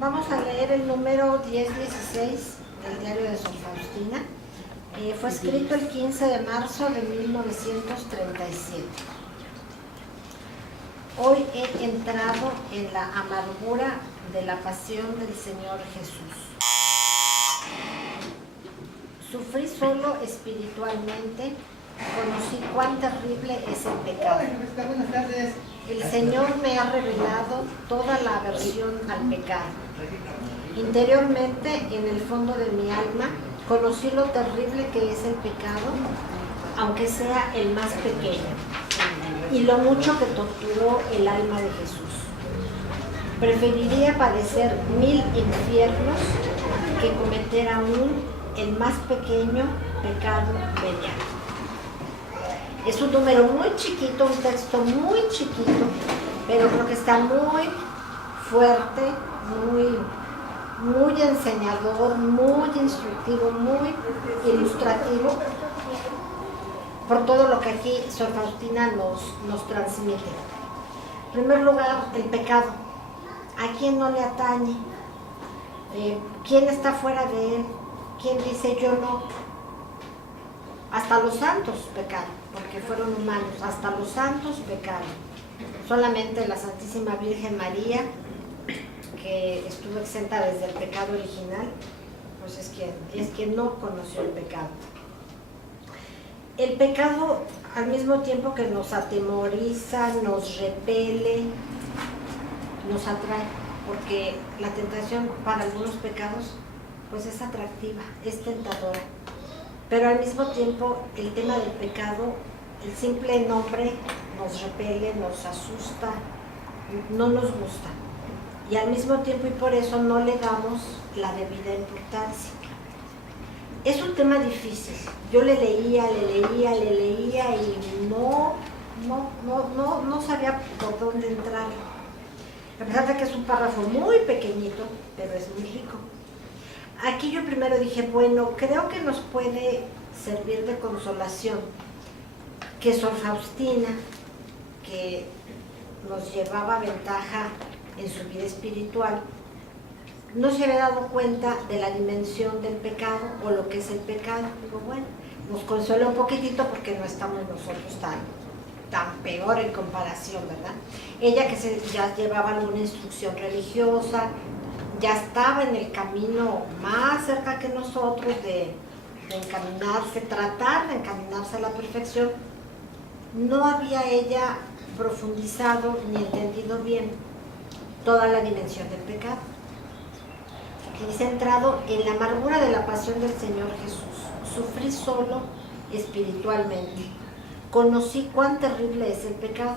Vamos a leer el número 1016 del diario de Sor Faustina. Fue escrito el 15 de marzo de 1937. Hoy he entrado en la amargura de la pasión del Señor Jesús. Sufrí solo espiritualmente, conocí cuán terrible es el pecado. Buenas tardes. El Señor me ha revelado toda la aversión al pecado. Interiormente, en el fondo de mi alma, conocí lo terrible que es el pecado, aunque sea el más pequeño, y lo mucho que torturó el alma de Jesús. Preferiría padecer 1000 infiernos que cometer aún el más pequeño pecado venial. Es un número muy chiquito, un texto muy chiquito, pero creo que está muy fuerte, muy enseñador, muy instructivo, muy ilustrativo, por todo lo que aquí Sor Faustina nos transmite. En primer lugar, el pecado. ¿A quién no le atañe? ¿Quién está fuera de él? ¿Quién dice yo no? Hasta los santos pecaron, porque fueron humanos, hasta los santos pecaron. Solamente la Santísima Virgen María, que estuvo exenta desde el pecado original, pues es quien no conoció el pecado. El pecado, al mismo tiempo que nos atemoriza, nos repele, nos atrae, porque la tentación para algunos pecados pues es atractiva, es tentadora. Pero al mismo tiempo el tema del pecado, el simple nombre nos repele, nos asusta, no nos gusta. Y al mismo tiempo, y por eso no le damos la debida importancia. Es un tema difícil. Yo le leía y no sabía por dónde entrar. A pesar de que es un párrafo muy pequeñito, pero es muy rico. Aquí yo primero dije, bueno, creo que nos puede servir de consolación que Sor Faustina, que nos llevaba ventaja en su vida espiritual, no se había dado cuenta de la dimensión del pecado o lo que es el pecado. Digo, bueno, nos consuela un poquitito porque no estamos nosotros tan peor en comparación, ¿verdad? Ella que ya llevaba alguna instrucción religiosa, ya estaba en el camino más cerca que nosotros de encaminarse, tratar de encaminarse a la perfección, no había ella profundizado ni entendido bien toda la dimensión del pecado. Aquí centrado en la amargura de la pasión del Señor Jesús. Sufrí solo espiritualmente. Conocí cuán terrible es el pecado.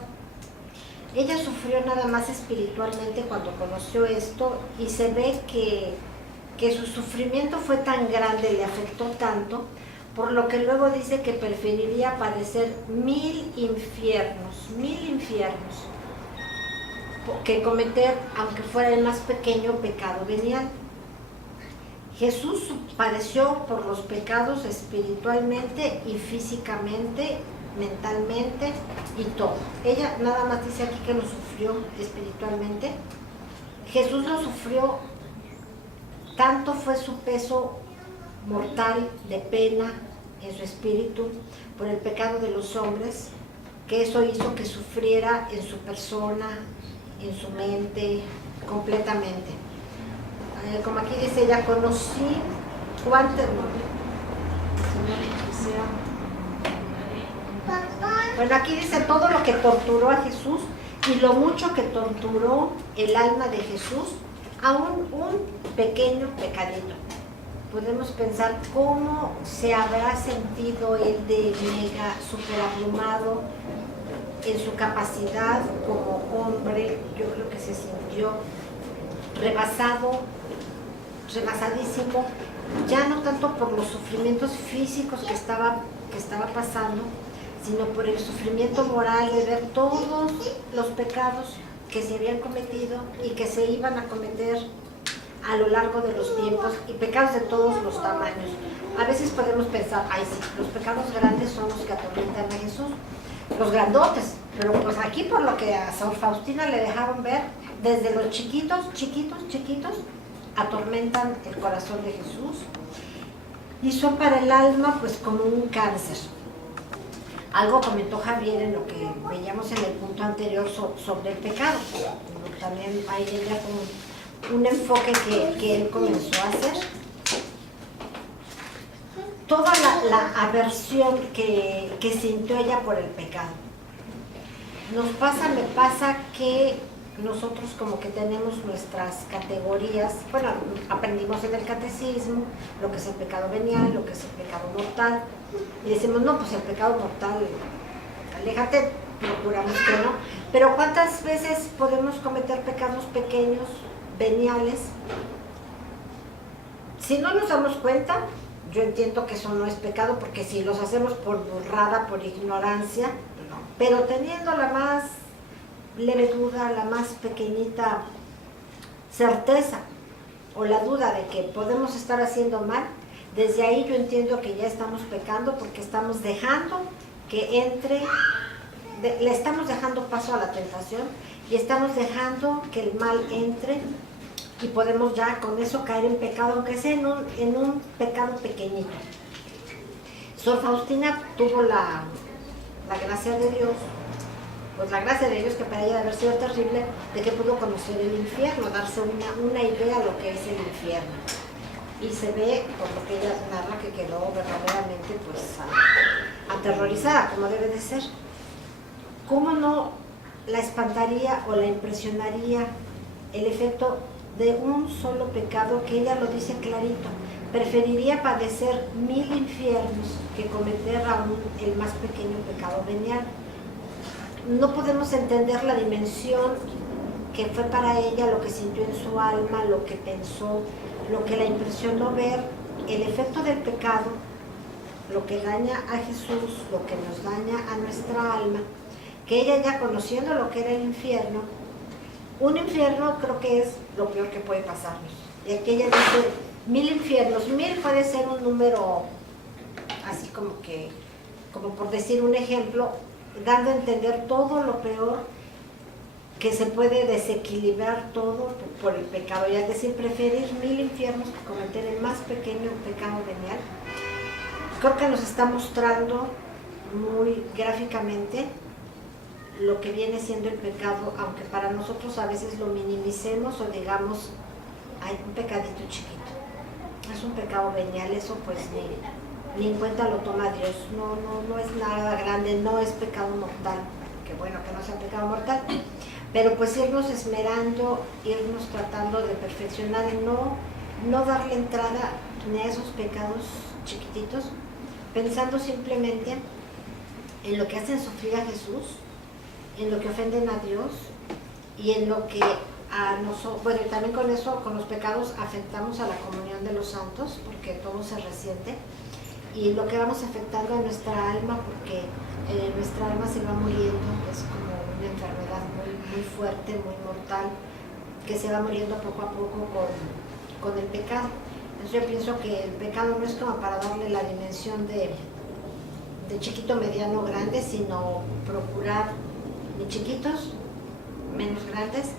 Ella sufrió nada más espiritualmente cuando conoció esto, y se ve que su sufrimiento fue tan grande, le afectó tanto, por lo que luego dice que preferiría padecer 1000 infiernos, que cometer, aunque fuera el más pequeño pecado venial. Jesús padeció por los pecados espiritualmente y físicamente, mentalmente y todo. Ella nada más dice aquí que lo sufrió espiritualmente. Jesús lo sufrió, tanto fue su peso mortal de pena en su espíritu por el pecado de los hombres, que eso hizo que sufriera en su persona, en su mente, completamente. Como aquí dice, ya conocí cuánto bueno, aquí dice todo lo que torturó a Jesús y lo mucho que torturó el alma de Jesús, aún un pequeño pecadito. Podemos pensar cómo se habrá sentido él de mega superabrumado en su capacidad como hombre. Yo creo que se sintió rebasadísimo, ya no tanto por los sufrimientos físicos que estaba pasando, sino por el sufrimiento moral de ver todos los pecados que se habían cometido y que se iban a cometer a lo largo de los tiempos, y pecados de todos los tamaños. A veces podemos pensar, ay sí, los pecados grandes son los que atormentan a Jesús, los grandotes, Pero pues aquí por lo que a Sor Faustina le dejaron ver, desde los chiquitos, atormentan el corazón de Jesús y son para el alma pues como un cáncer. Algo comentó Javier en lo que veíamos en el punto anterior sobre el pecado. También hay ella como un enfoque que él comenzó a hacer. Toda la aversión que sintió ella por el pecado. Me pasa que nosotros como que tenemos nuestras categorías, bueno, aprendimos en el catecismo lo que es el pecado venial, lo que es el pecado mortal, y decimos, no, pues el pecado mortal, aléjate, procuramos que no, pero ¿cuántas veces podemos cometer pecados pequeños, veniales? Si no nos damos cuenta, yo entiendo que eso no es pecado, porque si los hacemos por burrada, por ignorancia, no. Pero teniendo la más leve duda, la más pequeñita certeza o la duda de que podemos estar haciendo mal, desde ahí yo entiendo que ya estamos pecando, porque estamos dejando que entre, le estamos dejando paso a la tentación y estamos dejando que el mal entre. Y podemos ya con eso caer en pecado, aunque sea en un pecado pequeñito. Sor Faustina tuvo la gracia de Dios, pues la gracia de Dios, que para ella debe haber sido terrible, de que pudo conocer el infierno, darse una idea de lo que es el infierno. Y se ve, por lo que ella narra, que quedó verdaderamente pues aterrorizada, como debe de ser. ¿Cómo no la espantaría o la impresionaría el efecto de un solo pecado, que ella lo dice clarito? Preferiría padecer 1000 infiernos que cometer aún el más pequeño pecado venial. No podemos entender la dimensión que fue para ella, lo que sintió en su alma, lo que pensó, lo que la impresionó ver, el efecto del pecado, lo que daña a Jesús, lo que nos daña a nuestra alma, que ella ya conociendo lo que era el infierno, un infierno creo que es lo peor que puede pasarnos. Y aquí ella dice 1000 infiernos. 1000 puede ser un número así como por decir un ejemplo, dando a entender todo lo peor que se puede desequilibrar todo por el pecado. Y es decir, preferir 1000 infiernos que cometer el más pequeño pecado venial. Creo que nos está mostrando muy gráficamente lo que viene siendo el pecado, aunque para nosotros a veces lo minimicemos o digamos, hay un pecadito chiquito, es un pecado venial, eso pues ni en cuenta lo toma Dios, no es nada grande, no es pecado mortal, que bueno que no sea pecado mortal, pero pues irnos esmerando, irnos tratando de perfeccionar, no darle entrada ni a esos pecados chiquititos, pensando simplemente en lo que hacen sufrir a Jesús, en lo que ofenden a Dios y en lo que a nosotros, bueno, y también con eso, con los pecados afectamos a la comunión de los santos, porque todo se resiente, y lo que vamos afectando a nuestra alma, porque nuestra alma se va muriendo, es como una enfermedad muy fuerte, muy mortal, que se va muriendo poco a poco con el pecado. Entonces yo pienso que el pecado no es como para darle la dimensión de chiquito, mediano, grande, sino procurar ni chiquitos, menos grandes,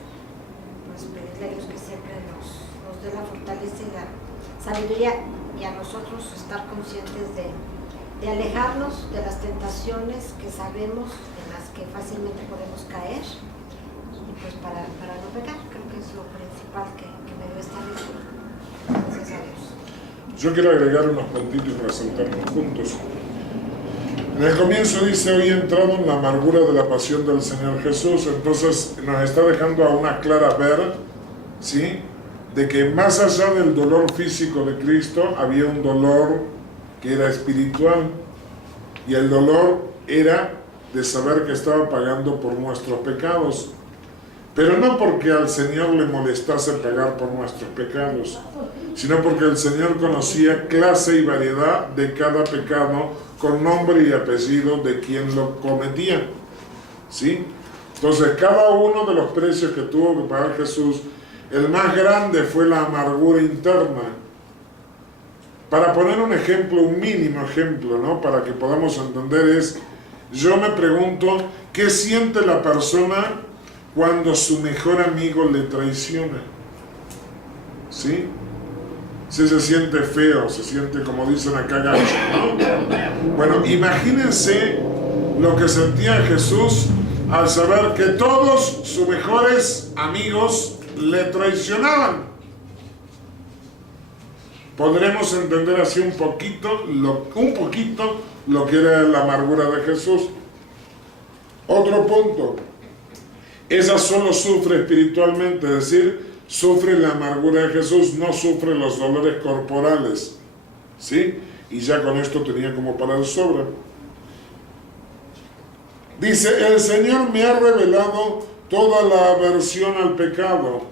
pues pedirle a Dios que siempre nos dé la fortaleza y la sabiduría, y a nosotros estar conscientes de alejarnos de las tentaciones que sabemos en las que fácilmente podemos caer, y pues para no pecar. Creo que es lo principal que me debe estar diciendo. Gracias a Dios. Yo quiero agregar unos puntitos para saltarnos juntos. En el comienzo dice, hoy he entrado en la amargura de la pasión del Señor Jesús. Entonces nos está dejando a una clara ver, ¿sí?, de que más allá del dolor físico de Cristo había un dolor que era espiritual, y el dolor era de saber que estaba pagando por nuestros pecados, pero no porque al Señor le molestase pagar por nuestros pecados, sino porque el Señor conocía clase y variedad de cada pecado, con nombre y apellido de quien lo cometía, ¿sí? Entonces cada uno de los precios que tuvo que pagar Jesús, el más grande fue la amargura interna. Para poner un ejemplo, un mínimo ejemplo, ¿no?, para que podamos entender, es Yo me pregunto, ¿qué siente la persona cuando su mejor amigo le traiciona? ¿Sí? Si se siente feo, se siente, como dicen acá, gacho, ¿no? Bueno, imagínense lo que sentía Jesús al saber que todos sus mejores amigos le traicionaban. Podremos entender así un poquito lo que era la amargura de Jesús. Otro punto, ella solo sufre espiritualmente, es decir, sufre la amargura de Jesús, no sufre los dolores corporales, ¿sí? Y ya con esto tenía como para el sobra. Dice, el Señor me ha revelado toda la aversión al pecado.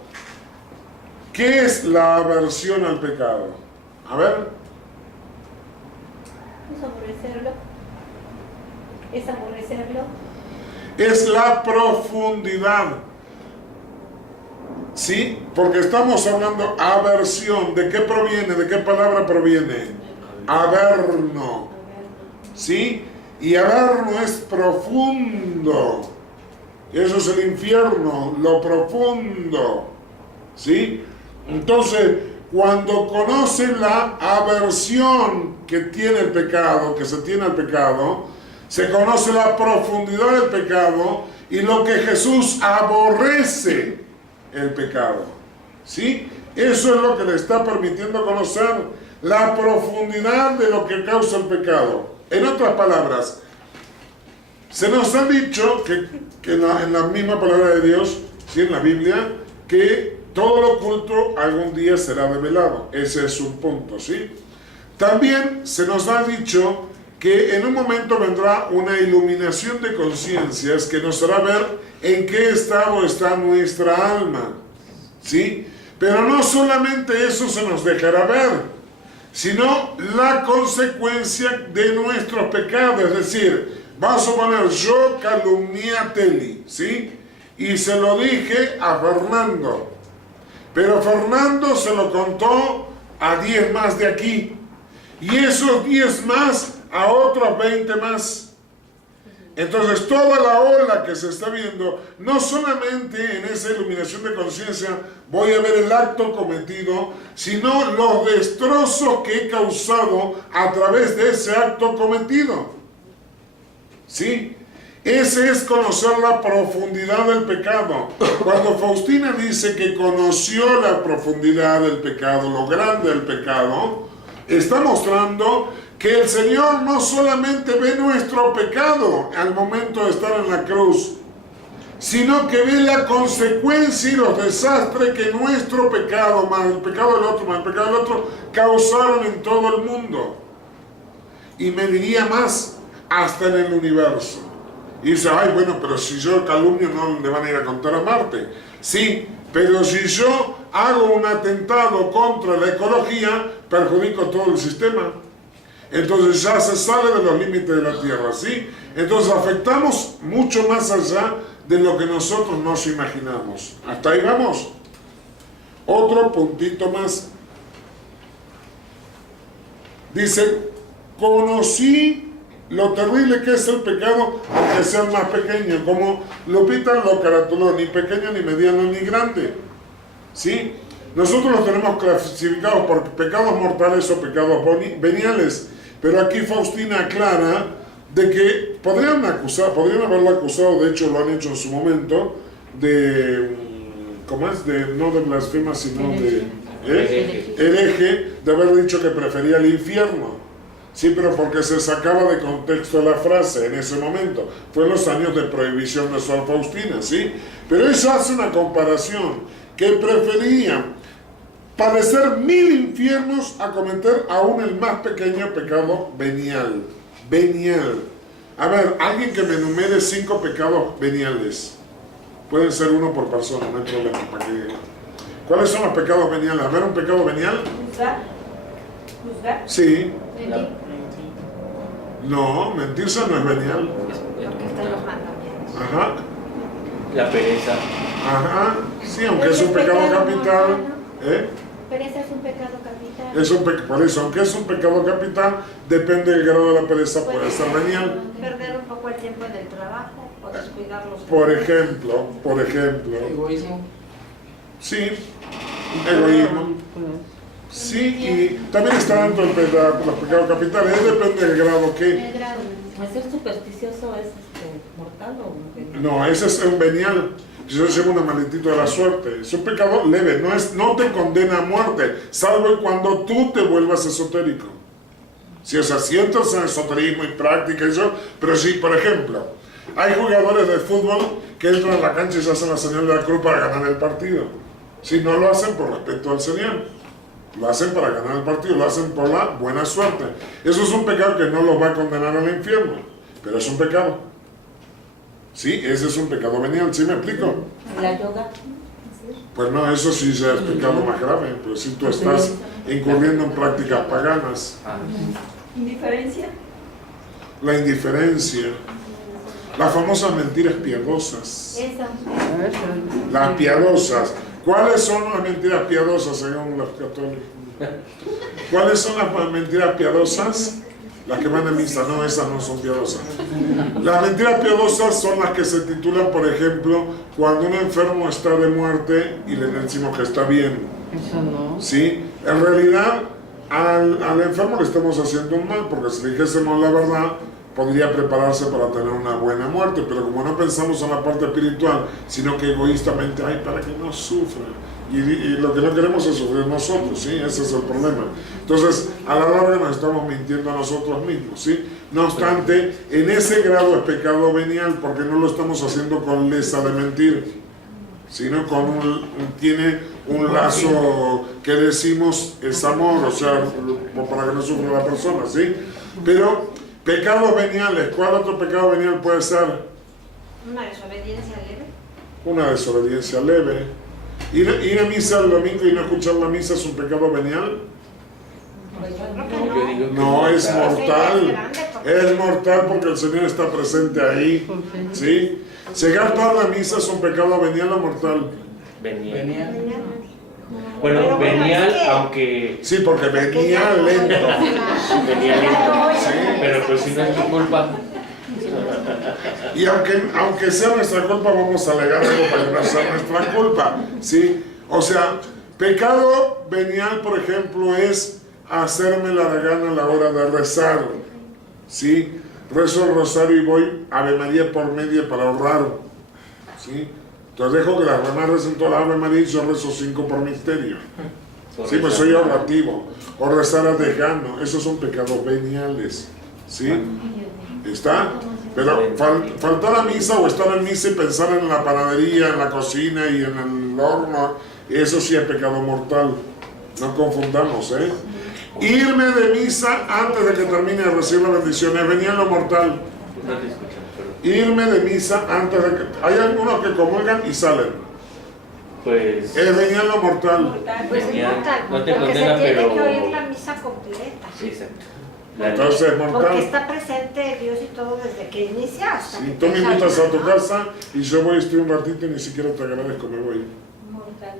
¿Qué es la aversión al pecado? A ver. Es aborrecerlo. Es aborrecerlo. Es la profundidad. ¿Sí? Porque estamos hablando aversión. ¿De qué proviene? ¿De qué palabra proviene? Averno. ¿Sí? Y averno es profundo. Eso es el infierno, lo profundo. ¿Sí? Entonces, cuando conoce la aversión que tiene el pecado, que se tiene al pecado, se conoce la profundidad del pecado y lo que Jesús aborrece el pecado. ¿Sí? Eso es lo que le está permitiendo conocer la profundidad de lo que causa el pecado. En otras palabras, se nos ha dicho que en la misma palabra de Dios, ¿sí? En la Biblia, que todo lo oculto algún día será revelado. Ese es un punto, ¿sí? También se nos ha dicho que en un momento vendrá una iluminación de conciencias que nos hará ver en qué estado está nuestra alma, ¿sí? Pero no solamente eso se nos dejará ver, sino la consecuencia de nuestros pecados. Es decir, vamos a suponer, yo calumnié a Teli, ¿sí? Y se lo dije a Fernando. Pero Fernando se lo contó a 10 más de aquí. Y esos 10 más a otros 20 más. Entonces toda la ola que se está viendo, no solamente en esa iluminación de conciencia voy a ver el acto cometido, sino los destrozos que he causado a través de ese acto cometido. ¿Sí? Ese es conocer la profundidad del pecado. Cuando Faustina dice que conoció la profundidad del pecado, lo grande del pecado, está mostrando que el Señor no solamente ve nuestro pecado al momento de estar en la cruz, sino que ve la consecuencia y los desastres que nuestro pecado, más el pecado del otro, más el pecado del otro, causaron en todo el mundo. Y me diría más, hasta en el universo. Y dice, ay, bueno, pero si yo calumnio no le van a ir a contar a Marte. Sí, pero si yo hago un atentado contra la ecología, perjudico todo el sistema. Entonces ya se sale de los límites de la Tierra, ¿sí? Entonces afectamos mucho más allá de lo que nosotros nos imaginamos. ¿Hasta ahí vamos? Otro puntito más. Dice, conocí lo terrible que es el pecado, aunque sea el más pequeño, como Lupita lo caratuló, ni pequeño, ni mediano, ni grande. ¿Sí? Nosotros los tenemos clasificados por pecados mortales o pecados veniales, pero aquí Faustina aclara de que podrían haberlo acusado, de hecho lo han hecho en su momento, de, ¿cómo es? No de blasfema, sino de hereje, de haber dicho que prefería el infierno. Sí, pero porque se sacaba de contexto la frase en ese momento. Fue en los años de prohibición de Sor Faustina, ¿sí? Pero ella hace una comparación, que prefería padecer 1000 infiernos a cometer aún el más pequeño pecado venial. Venial. A ver, alguien que me enumere 5 pecados veniales. Pueden ser uno por persona, no hay problema. ¿Cuáles son los pecados veniales? A ver, un pecado venial. Juzgar. Sí. Mentir. No, mentirse no es venial. Porque están los mandamientos. Ajá. La pereza. Ajá. Sí, aunque es un pecado capital. ¿Eh? Pero ese es un pecado capital. Es por eso, aunque es un pecado capital, depende del grado de la pereza, puede ser venial. Perder un poco el tiempo en el trabajo o descuidar los Por ejemplo, Egoísmo. sí, egoísmo. Sí, y también está dentro de los pecados capitales, depende del grado que. El grado. ¿Ser supersticioso es mortal o qué? No, ese es un venial. Eso se llama un maldito de la suerte. Es un pecado leve, no te condena a muerte, salvo cuando tú te vuelvas esotérico. Si o sea, si entras en esoterismo y práctica y eso, pero sí, por ejemplo, hay jugadores de fútbol que entran a la cancha y se hacen la señal de la cruz para ganar el partido. Si no lo hacen por respeto al Señor, lo hacen para ganar el partido, lo hacen por la buena suerte. Eso es un pecado que no los va a condenar al infierno, pero es un pecado. Sí, ese es un pecado venial, ¿sí me explico? ¿La yoga? Pues no, eso sí ya es pecado más grave, pero si tú estás incurriendo en prácticas paganas. Indiferencia. La indiferencia, las famosas mentiras piadosas. Esa. Las piadosas. ¿Cuáles son las mentiras piadosas según los católicos? ¿Cuáles son las mentiras piadosas? Las que van a misa, no, esas no son piadosas. Las mentiras piadosas son las que se titulan, por ejemplo, cuando un enfermo está de muerte y le decimos que está bien. Eso no. ¿Sí? En realidad, al enfermo le estamos haciendo un mal, porque si le dijésemos la verdad, podría prepararse para tener una buena muerte, pero como no pensamos en la parte espiritual, sino que egoístamente, ay, para que no sufra. Y lo que no queremos es sufrir nosotros, ¿sí? Ese es el problema. Entonces, a la larga nos estamos mintiendo a nosotros mismos, ¿sí? No obstante, en ese grado es pecado venial, porque no lo estamos haciendo con lesa de mentir, sino con tiene un lazo que decimos es amor, o sea, para que no sufra la persona, ¿sí? Pero, pecados veniales, ¿cuál otro pecado venial puede ser? Una desobediencia leve. Una desobediencia leve. Ir a misa el domingo y no escuchar la misa es un pecado venial. Yo digo que No, es Ese ya mortal. es grande porque- Es mortal porque el Señor está presente ahí. ¿Sí? Llegar tarde a la misa es un pecado venial o mortal. venía. Venía. Bueno, Pero bueno, venía, es que- aunque Sí, porque venía lento. venía lento. Sí. Pero pues si no es tu culpa. Y aunque sea nuestra culpa, vamos a alegar algo para que no sea nuestra culpa. ¿Sí? O sea, pecado venial, por ejemplo, es hacerme la gana a la hora de rezar. ¿Sí? Rezo el rosario y voy Ave María por medio para ahorrar. ¿Sí? Entonces dejo que las demás recen todas las Ave María y yo rezo 5 por misterio. Sí, pues soy ahorrativo. O rezar a dejano. Esos son pecados veniales. ¿Sí? ¿Está? Pero faltar a misa o estar en misa y pensar en la panadería, en la cocina y en el horno, eso sí es pecado mortal. No confundamos, ¿eh? Irme de misa antes de que termine de recibir la bendición es venial o mortal. No te escuchamos, pero Irme de misa antes de que... Hay algunos que comulgan y salen. pues Es venial o mortal. Pues es Venía, mortal, no te porque condena, se tiene pero- que oír la misa completa. sí, exacto. Entonces es Porque mortal. está presente Dios y todo desde que inicia hasta Si que tú me te invitas a salga, tu ¿no? casa y yo voy a estar un ratito y ni siquiera te agradezco, me voy. Mortal.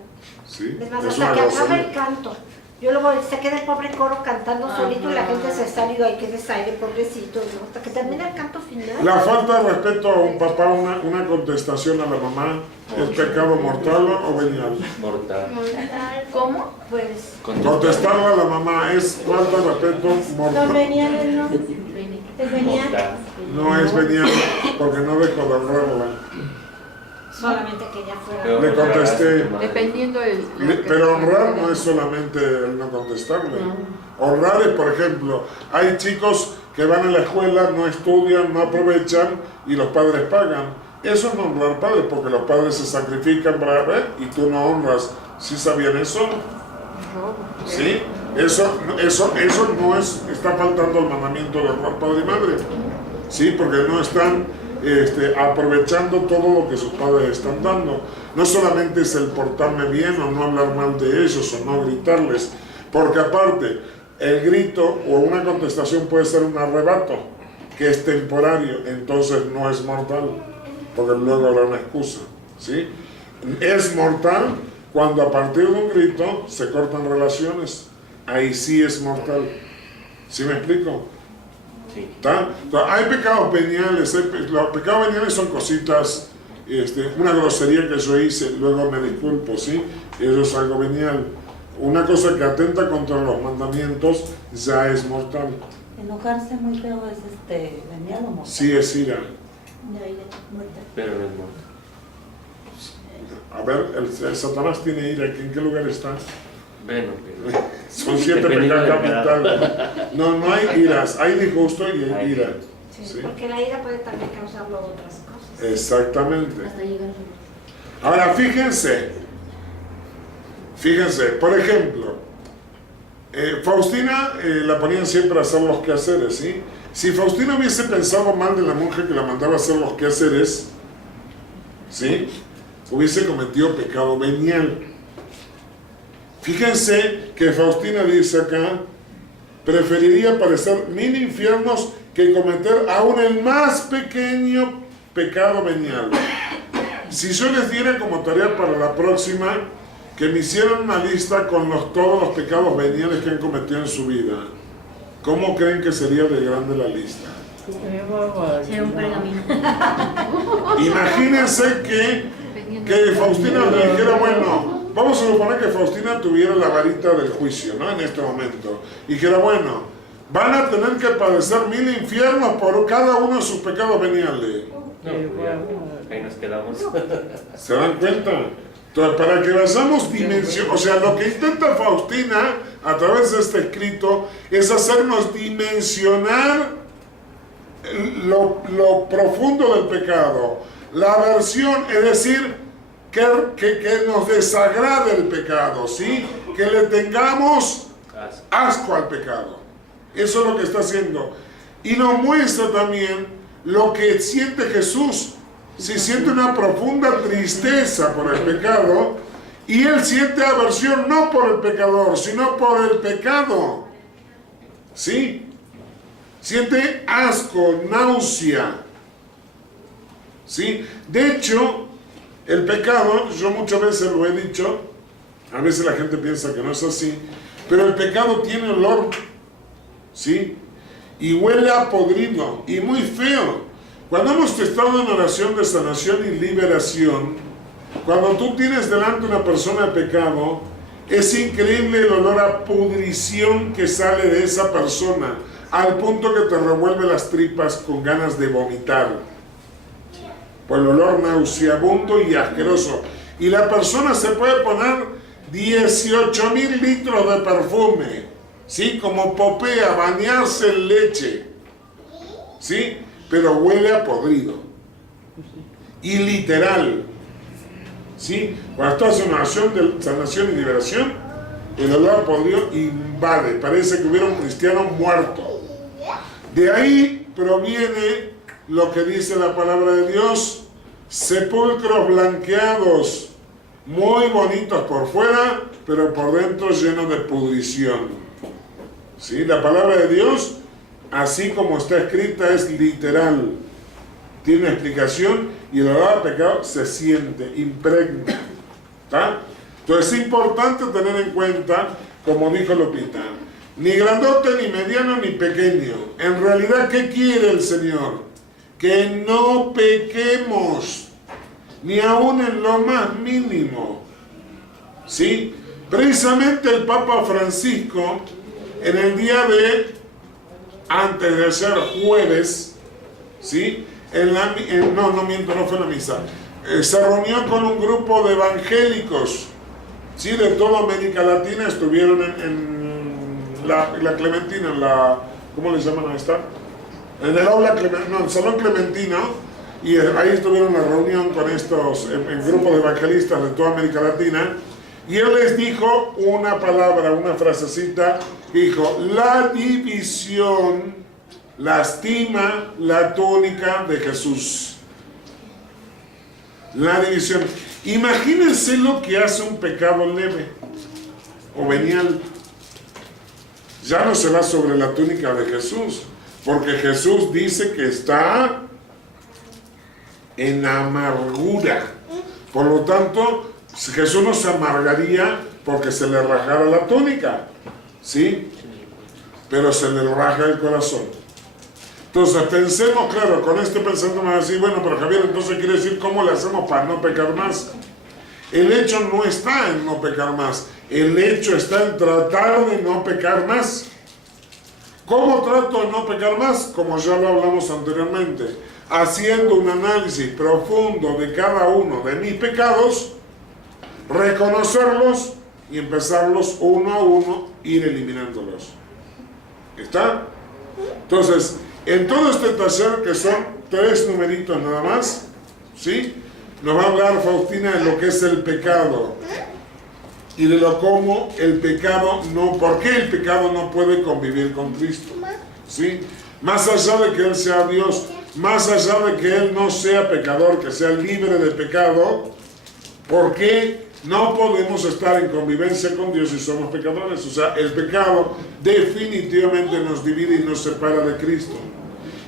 ¿Sí? Es más, Es hasta una que acabe grosería. el canto. Yo luego se queda el pobre coro cantando solito y la gente se está digo, ay, qué desaire, pobrecito, ¿no? Hasta que termine el canto final. La falta de respeto a un papá, una contestación a la mamá, ¿es pecado mortal o venial? Mortal. ¿Cómo? Pues, Contestarle a la mamá es falta de respeto Los mortal. veniales no. Es venial. Mortal. No es venial porque no dejo de honrarla. solamente que ella fuera. Pero Le contesté. honrarás a tu madre. Dependiendo del... Pero honrar no es solamente el no contestarle. Honrar es, por ejemplo, hay chicos que van a la escuela, no estudian, no aprovechan y los padres pagan. Eso es no honrar padres porque los padres se sacrifican para ver y tú no honras. ¿Sí sabían eso? ¿Sí? Eso no es, está faltando el mandamiento de honrar padre y madre. Sí, porque no están aprovechando todo lo que sus padres están dando. No solamente es el portarme bien o no hablar mal de ellos o no gritarles, porque aparte el grito o una contestación puede ser un arrebato que es temporario, entonces no es mortal, porque luego habrá una excusa. ¿Sí? Es mortal cuando a partir de un grito se cortan relaciones. Ahí sí es mortal. ¿Sí me explico? Sí. ¿Está? Entonces, hay pecados veniales. Los pecados veniales son cositas, una grosería que yo hice, luego me disculpo, ¿sí? Eso es algo venial. Una cosa que atenta contra los mandamientos ya es mortal. Enojarse muy feo es venial o mortal. Sí es ira. Pero no es muerto. A ver, el Satanás tiene ira. ¿En qué lugar está? Bueno, pero... Son 7 Dependiendo pecados del capitales. No hay iras. Hay disgusto y hay Hay ira. Sí, Sí. porque la ira puede también causarlo otras cosas. Exactamente. Hasta llegar Ahora, fíjense, por ejemplo, Faustina la ponían siempre a hacer los quehaceres, ¿sí? Si Faustina hubiese pensado mal de la monja que la mandaba a hacer los quehaceres, ¿sí? Hubiese cometido pecado venial. Fíjense que Faustina dice acá, preferiría padecer 1000 infiernos que cometer aún el más pequeño pecado venial. Si yo les diera como tarea para la próxima que me hicieran una lista con todos los pecados veniales que han cometido en su vida, ¿cómo creen que sería de grande la lista? Será un pergamino. Imagínense que Faustina le dijera, bueno, vamos a suponer que Faustina tuviera la varita del juicio, ¿no? En este momento. Y dijera, bueno, van a tener que padecer 1000 infiernos por cada uno de sus pecados veniales. No, pues ya, ahí nos quedamos. ¿Se dan cuenta? Entonces, para que vayamos dimensionar, o sea, lo que intenta Faustina a través de este escrito es hacernos dimensionar lo profundo del pecado, la aversión, es decir, que nos desagrade el pecado, ¿sí? Que le tengamos asco al pecado. Eso es lo que está haciendo. Y nos muestra también lo que siente Jesús. Si siente una profunda tristeza por el pecado, y él siente aversión no por el pecador, sino por el pecado. ¿Sí? Siente asco, náusea. ¿Sí? De hecho, el pecado, yo muchas veces lo he dicho, a veces la gente piensa que no es así, pero el pecado tiene olor, ¿sí? Y huele a podrido, y muy feo. Cuando hemos estado en oración de sanación y liberación, cuando tú tienes delante una persona de pecado, es increíble el olor a pudrición que sale de esa persona, al punto que te revuelve las tripas con ganas de vomitar. Por el olor nauseabundo y asqueroso. Y la persona se puede poner 18,000 litros de perfume, ¿sí? Como Popea, bañarse en leche, ¿sí? Pero huele a podrido. Y literal, ¿sí? Cuando estás en una oración de sanación y liberación, el olor a podrido invade, parece que hubiera un cristiano muerto. De ahí proviene lo que dice la palabra de Dios: sepulcros blanqueados, muy bonitos por fuera, pero por dentro llenos de pudrición. ¿Sí? La palabra de Dios, así como está escrita, es literal. Tiene explicación y el olor a pecado se siente, impregna. ¿Está? Entonces es importante tener en cuenta, como dijo Lupita, ni grandote, ni mediano, ni pequeño. En realidad, ¿qué quiere el Señor? Que no pequemos, ni aún en lo más mínimo. ¿Sí? Precisamente el Papa Francisco, en el día antes de ser jueves, ¿sí? No fue en la misa, se reunió con un grupo de evangélicos, ¿sí? De toda América Latina. Estuvieron en la Clementina, ¿cómo le llaman a esta? En el aula el Salón Clementino, y ahí estuvieron en la reunión con estos en grupos de evangelistas de toda América Latina, y él les dijo una palabra, una frasecita, dijo: la división lastima la túnica de Jesús. La división. Imagínense lo que hace un pecado leve o venial. Ya no se va sobre la túnica de Jesús, porque Jesús dice que está en amargura. Por lo tanto, Jesús no se amargaría porque se le rajara la túnica, ¿sí? Pero se le raja el corazón. Entonces pensemos, claro, con este pensamiento me va a decir, bueno, pero Javier, entonces quiere decir cómo le hacemos para no pecar más. El hecho no está en no pecar más, el hecho está en tratar de no pecar más. ¿Cómo trato de no pecar más? Como ya lo hablamos anteriormente, haciendo un análisis profundo de cada uno de mis pecados, reconocerlos y empezarlos uno a uno, ir eliminándolos. ¿Está? Entonces, en todo este taller, que son 3 numeritos nada más, ¿sí? Nos va a hablar Faustina de lo que es el pecado y de lo cómo el pecado no, por qué el pecado no puede convivir con Cristo, ¿sí? Más allá de que Él sea Dios, más allá de que Él no sea pecador, que sea libre de pecado, ¿por qué no podemos estar en convivencia con Dios si somos pecadores? O sea, el pecado definitivamente nos divide y nos separa de Cristo.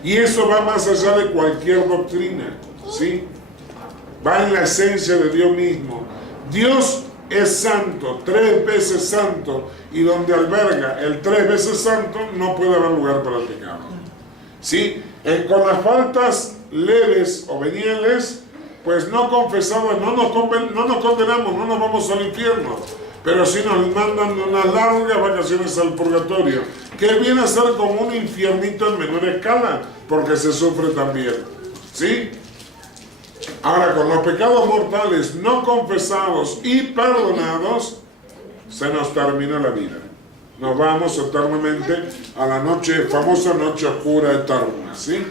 Y eso va más allá de cualquier doctrina, ¿sí? Va en la esencia de Dios mismo. Dios es santo, 3 veces santo, y donde alberga el 3 veces santo no puede haber lugar para el pecado, ¿sí? Con las faltas leves o veniales, pues no confesadas, no nos condenamos, no nos vamos al infierno, pero sí nos mandan unas largas vacaciones al purgatorio, que viene a ser como un infiernito en menor escala, porque se sufre también, ¿sí? Ahora, con los pecados mortales no confesados y perdonados, se nos termina la vida. Nos vamos eternamente a la noche, famosa noche oscura eterna, ¿sí?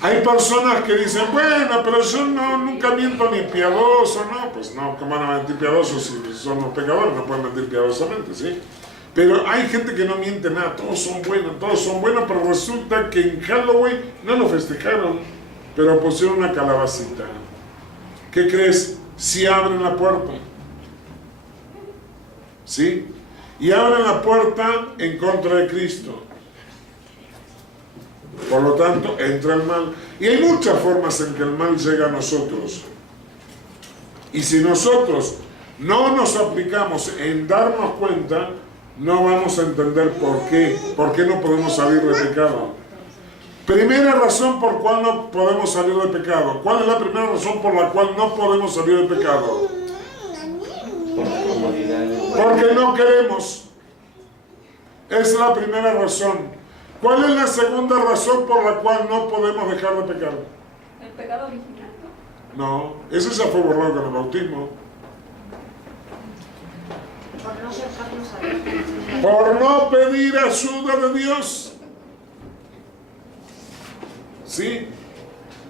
Hay personas que dicen, bueno, pero yo nunca miento ni piadoso, ¿no? Pues no, ¿cómo van a mentir piadosos si son los pecadores? No pueden mentir piadosamente, ¿sí? Pero hay gente que no miente nada, todos son buenos, pero resulta que en Halloween no lo festejaron, pero pusieron una calabacita. ¿Qué crees? Si abren la puerta, ¿sí? Y abren la puerta en contra de Cristo. Por lo tanto, entra el mal. Y hay muchas formas en que el mal llega a nosotros. Y si nosotros no nos aplicamos en darnos cuenta, no vamos a entender por qué no podemos salir del pecado. Primera razón por cual no podemos salir del pecado. ¿Cuál es la primera razón por la cual no podemos salir del pecado? Por la comodidad. Porque no queremos. Esa es la primera razón. ¿Cuál es la segunda razón por la cual no podemos dejar de pecar? El pecado original. No, ese ya fue borrado con el bautismo. Por no acercarnos a Dios. Por no pedir ayuda de Dios. ¿Sí?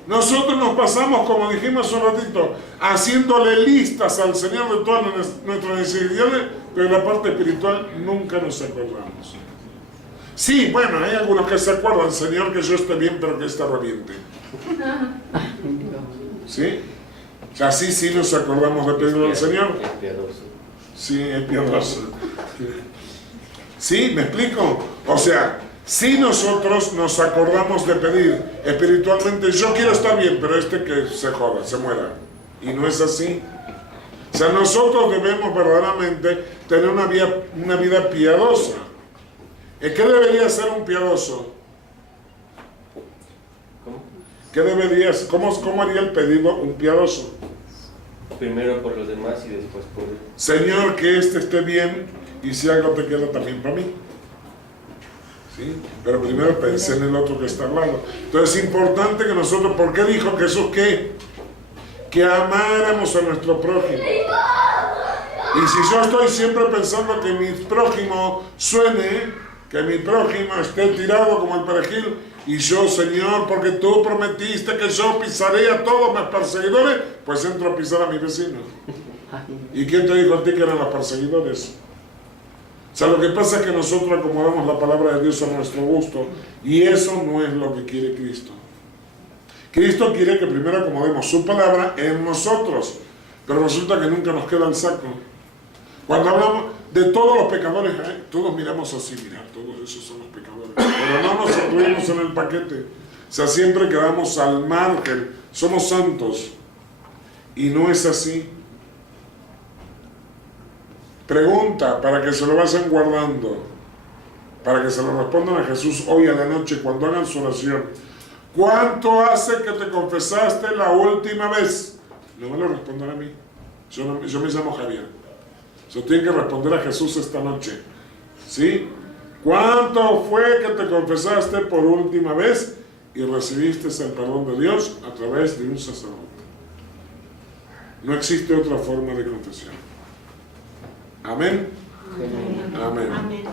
Nosotros nos pasamos, como dijimos hace un ratito, haciéndole listas al Señor de todas nuestras necesidades, pero en la parte espiritual nunca nos acordamos. Sí, bueno, hay algunos que se acuerdan, Señor, que yo esté bien, pero que esta reviente. ¿Sí? O sea, sí nos acordamos de pedirle al Señor. Es piadoso. Sí, es piadoso. ¿Sí? ¿Me explico? O sea, si nosotros nos acordamos de pedir espiritualmente, yo quiero estar bien, pero que se joda, se muera. Y no es así. O sea, nosotros debemos verdaderamente tener una vida piadosa. ¿Qué debería ser un piadoso? ¿Cómo? ¿Qué deberías? ¿Cómo haría el pedido un piadoso? Primero por los demás y después por él. Señor, que esté bien, y si algo te queda también para mí. ¿Sí? Pero primero pensé en el otro que está al lado. Entonces es importante que nosotros, ¿por qué dijo Jesús qué? Que amáramos a nuestro prójimo. Y si yo estoy siempre pensando que mi prójimo suene, que mi prójimo esté tirado como el perejil, y yo, Señor, porque tú prometiste que yo pisaré a todos mis perseguidores, pues entro a pisar a mi vecino. ¿Y quién te dijo a ti que eran los perseguidores? O sea, lo que pasa es que nosotros acomodamos la palabra de Dios a nuestro gusto, y eso no es lo que quiere Cristo. Cristo quiere que primero acomodemos su palabra en nosotros, pero resulta que nunca nos queda el saco. Cuando hablamos de todos los pecadores, todos miramos así, mira, todos esos son los pecadores, pero no nos incluimos en el paquete. O sea, siempre quedamos al margen, somos santos, y no es así. Pregunta para que se lo vayan guardando, para que se lo respondan a Jesús hoy a la noche cuando hagan su oración. ¿Cuánto hace que te confesaste la última vez? No me lo respondan a mí. Yo me llamo Javier. Yo tengo que responder a Jesús esta noche. ¿Sí? ¿Cuánto fue que te confesaste por última vez y recibiste el perdón de Dios a través de un sacerdote? No existe otra forma de confesión. Amén. Amén. Amén. Amén.